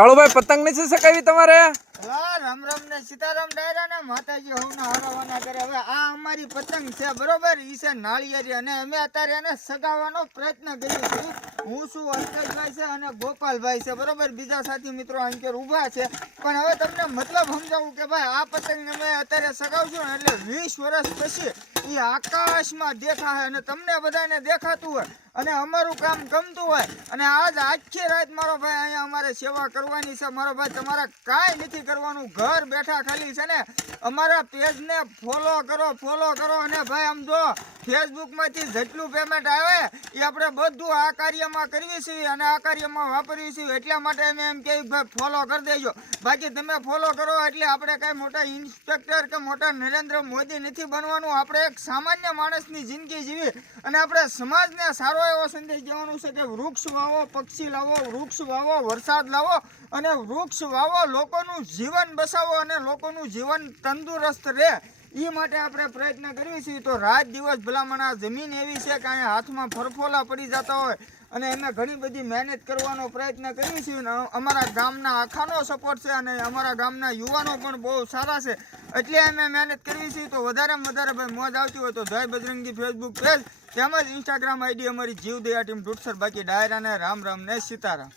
કાળુભાઈ પતંગ નથી સકાવી તમારે? રામ રામ ને સીતારામ ડાયરા ને માતાજી હોના હારવાના કરે. હવે આ અમારી પતંગ છે બરોબર, ઈ છે નાળિયેરી અને અમે અત્યારે એને સગાવવાનો પ્રયત્ન કર્યો છે. હું છું અલ્કેશભાઈ છે અને ગોપાલભાઈ છે બરોબર, બીજા સાથી મિત્રો અહીં ઊભા છે. પણ હવે તમને મતલબ સમજાવું કે ભાઈ આ પતંગ અમે અત્યારે સગાવશું ને એટલે 20 વર્ષ પછી એ આકાશમાં દેખાય અને તમને બધાને દેખાતું હોય અને અમારું કામ ગમતું હોય. અને આજ આખી રાત મારો ભાઈ અહીંયા અમારે સેવા કરવાની છે. મારો ભાઈ તમારે કાંઈ નથી કરવાનું, ઘર બેઠા ખાલી છે ને અમારા પેજને ફોલો કરો અને ભાઈ આમ જો ફેસબુકમાંથી જેટલું પેમેન્ટ આવે એ આપણે બધું આ કાર્યમાં કરવી છીએ અને આ કાર્યમાં વાપરવી છીએ. એટલા માટે અમે એમ કહીએ ભાઈ ફોલો કરી દેજો. બાકી તમે ફોલો કરો એટલે આપણે કાંઈ મોટા ઇન્સ્પેક્ટર કે મોટા નરેન્દ્ર મોદી નથી બનવાનું. આપણે એક સામાન્ય માણસની જિંદગી જીવી અને આપણે સમાજને સારો એવો સંદેશ દેવાનું છે કે વૃક્ષ વાવો, પક્ષી લાવો, વૃક્ષ વાવો, વરસાદ લાવો અને વૃક્ષ વાવો, લોકોનું જીવન બસાવો અને લોકોનું જીવન તંદુરસ્ત રહે. એ માટે આપણે પ્રયત્ન કરવી છીએ. તો રાત દિવસ ભલામણ આ જમીન એવી છે કે અહીંયા હાથમાં ફરફોલા પડી જતા હોય અને એમાં ઘણી બધી મહેનત કરવાનો પ્રયત્ન કરવી છીએ. અમારા ગામના આખાનો સપોર્ટ છે અને અમારા ગામના યુવાનો પણ બહુ સારા છે એટલે અમે મહેનત કરવી છીએ. તો વધારેમાં વધારે ભાઈ મોજ આવતી હોય તો જય બજરંગી ફેસબુક પેજ તેમજ ઇન્સ્ટાગ્રામ આઈડી અમારી જીવદયા ટીમ ડુટસર. બાકી ડાયરાને રામ રામ ને સીતારામ.